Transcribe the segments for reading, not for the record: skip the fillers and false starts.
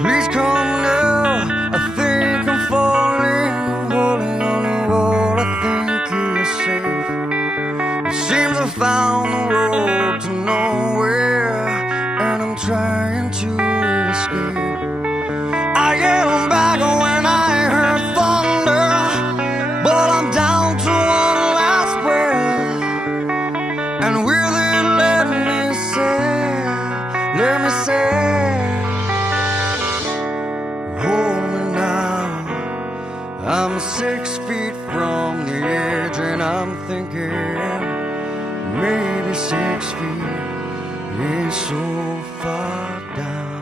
Please come now, I think I'm falling, holding on to what I think is safe. It seems I found the road to nowhere, and I'm trying to escape. I am back when I heard thunder, but I'm down to one last breath. And will it let me say, hold me now. I'm 6 feet from the edge, and I'm thinking maybe 6 feet is so far down.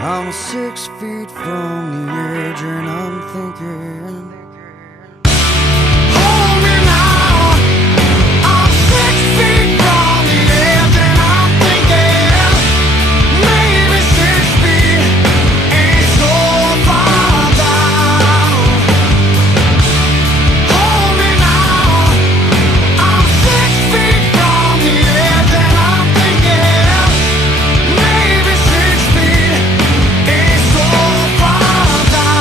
I'm 6 feet from the edge, and I'm thinking, hold me now. I'm 6 feet from the edge, and I'm thinking, maybe 6 feet ain't so far down. Hold me now. I'm 6 feet from the edge, and I'm thinking, maybe 6 feet ain't so far down.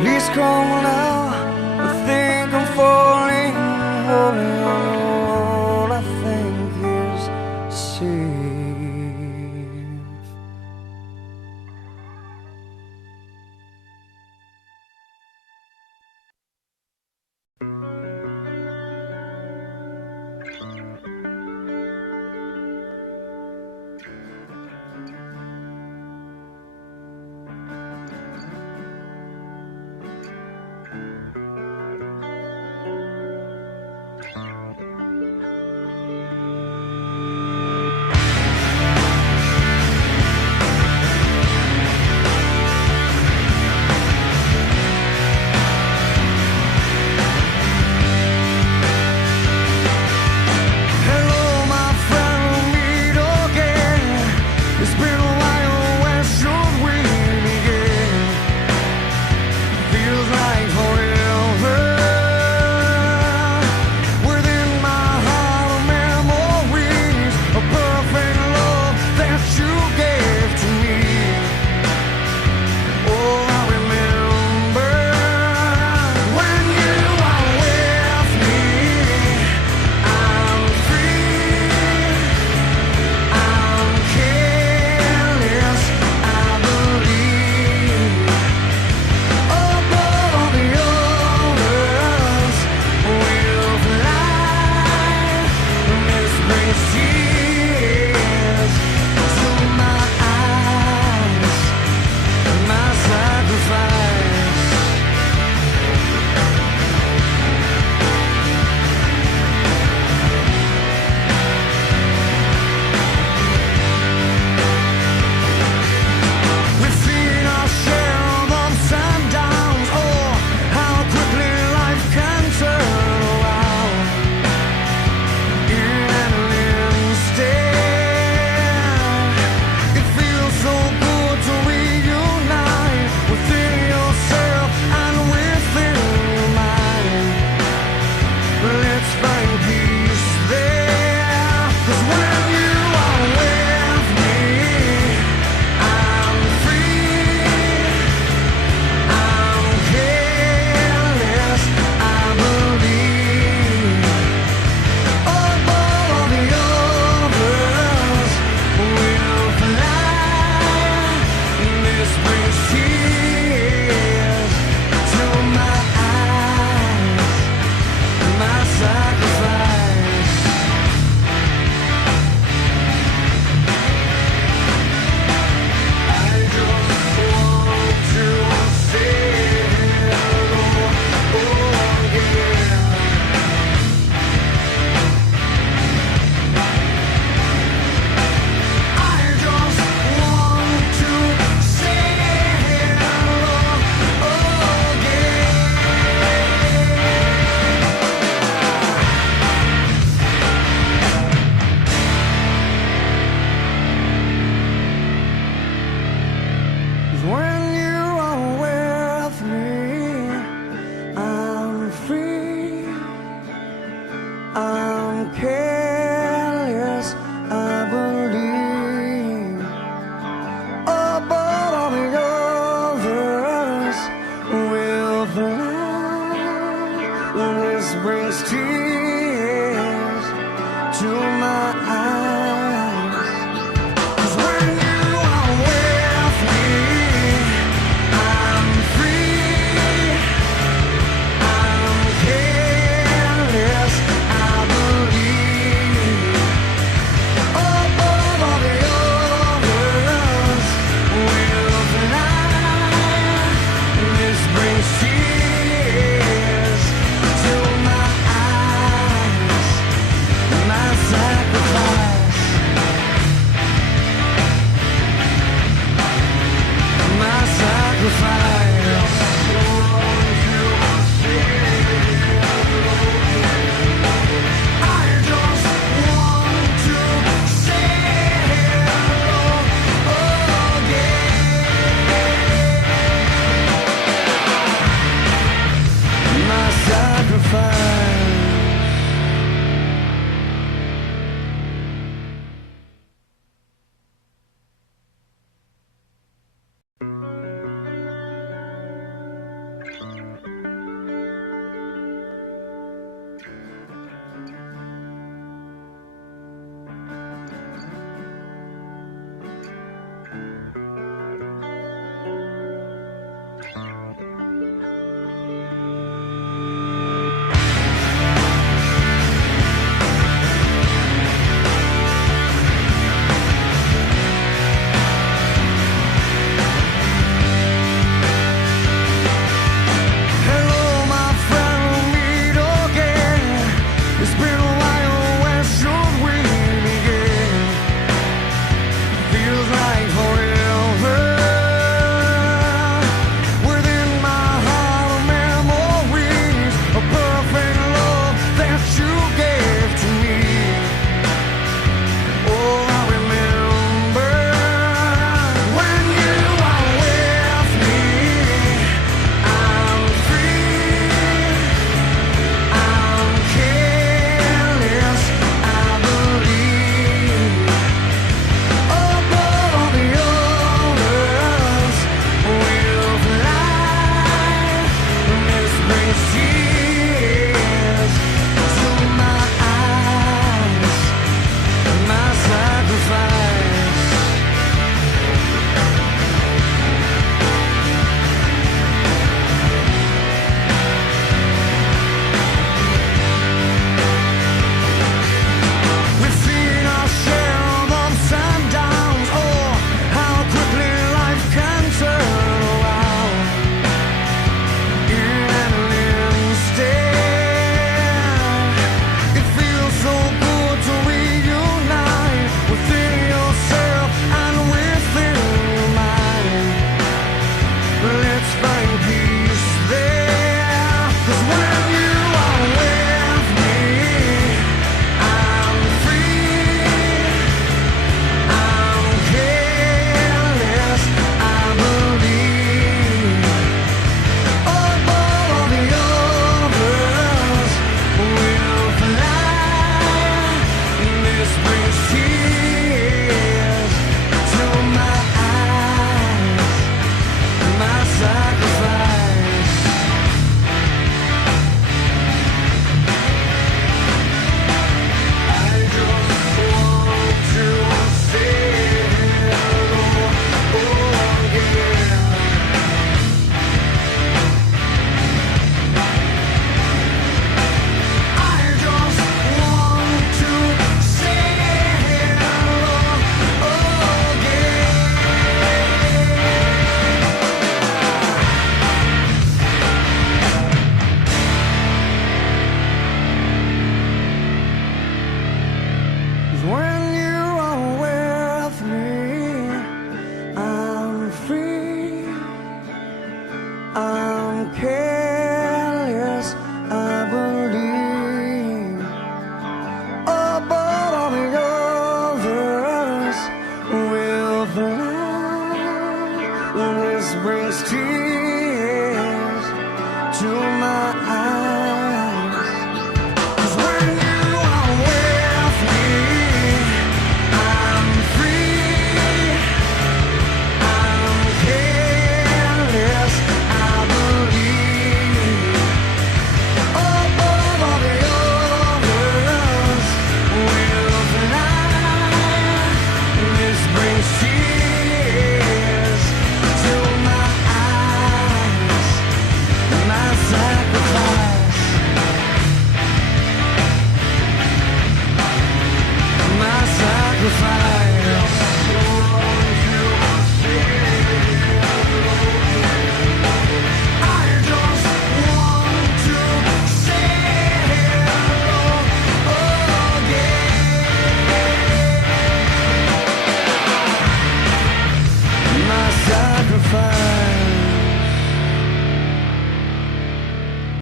Please come now, I think I'm falling, holding on to what I think is safe. I'm careless, I believe. Oh, but all the others will fly. This brings tears